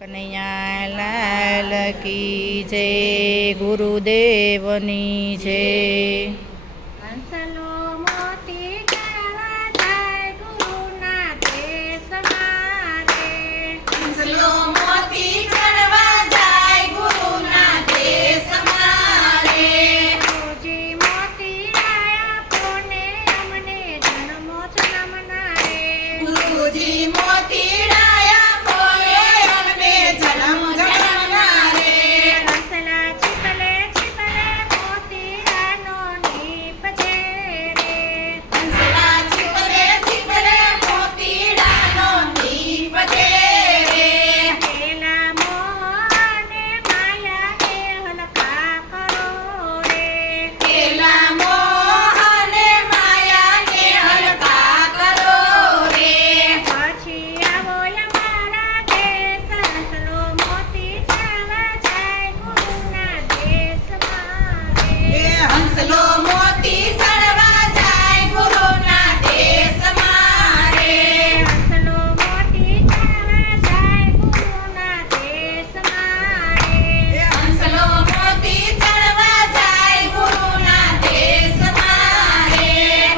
કનૈયા લાલ કી જય, ગુરુદેવની જય. હંસલો મોતી ગાવા જાય ગુરુના દેશમાં રે. હંસલો મોતી ચડવા જાય ગુરુના દેશમાં રે. ગુરુજી મોતી આયા કોને અમને જન્મો જન્મના રે. ગુરુજી મોતીડાયા પોરે અમને જન્મ જન્મના રે. હંસલા છીપલે છીપલે મોતીડાનો નીપજે રે. હંસલા છીપલે છીપલે મોતીડાનો નીપજે રે. પેલા મોહને માયાને હલકા કરો રે. પેલા મોહને માયાને હલકા કરો રે. પછી આવો અમારા દેશ, હંસલો મોતી ચાવા જાય ગુરુના દેશમાં એ રે. હંસલો મોતી ચડવા જાય ગુરુના દેશમાં રે. હંસલો મોતી ચાવા જાય ગુરુના દેશમાં રે. એ હંસલો મોતી ચડવા જાય ગુરુના દેશમાં રે.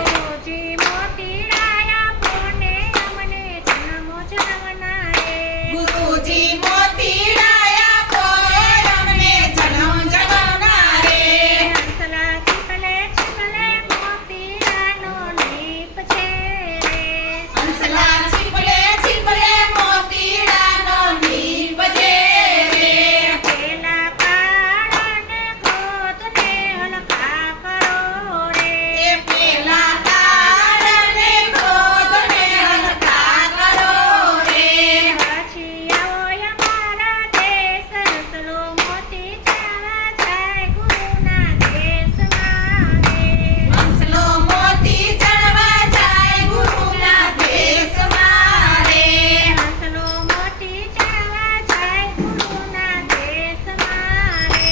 ગુરુજી મોતીડાયા કોને અમને જન્મો જન્મના રે. ગુરુજી મોતીડાયા પોરે અમને જન્મ જન્મના રે. હંસલા છીપલે છીપલે મોતીડાનો નીપજે રે. હંસલા છીપલે છીપલે મોતીડાનો નીપજે રે. પેલા કાળાને ક્રોધને હલકા કરો રે. એ પેલા કાળને ક્રોધને હલકા કરો રે. પછી આવો અમારા દેશ, હંસલો મોતી ચાવા જાય ગુરુના દેશમાં રે. હંસલો મોતી ચડવા જાય ગુરુના દેશમાં રે. હંસલો મોતી ચાવા જાય ગુરુના દેશમાં રે.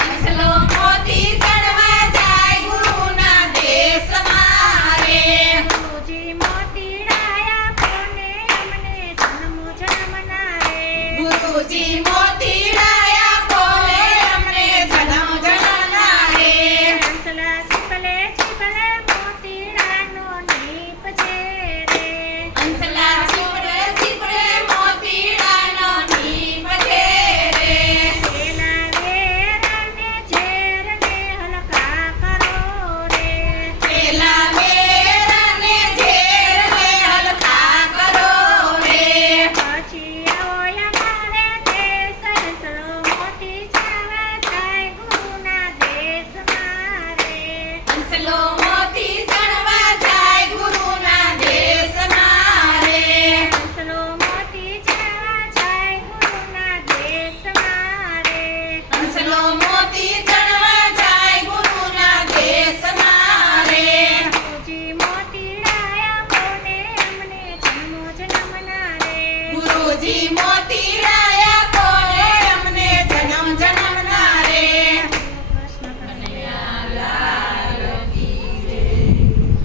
હંસલો મોતી ચડવા જાય ગુરુના દેશમાં રે. ગુરુજી મોતીડાયા કોને અમને જન્મો જન્મના રે. ગુરુજી મોતીડાયા પોરે અમને જન્મ જન્મના રે. હંસલા છીપલે છીપલે મોતીડાનો નીપજે રે. હંસલા છીપલે છીપલે મોતીડાનો નીપજે રે. પેલા વેરને ઝેરને હલકા કરો રે. પેલા વેરને ઝેરને હલકા કરો રે. પછી આવો અમારે દેશ, હંસલો મોતી ચાવા જાય ગુરુના દેશમાં રે. હંસલો મોતી ચડવા જાય ગુરુના દેશમાં રે. હંસલો મોતી ચાવા જાય ગુરુના દેશમાં રે. હંસલો મોતી ચડવા જાય ગુરુના દેશમાં રે. ગુરુજી મોતીડાયા કોને અમને જન્મો જન્મના રે. ગુરુજી મોતીડા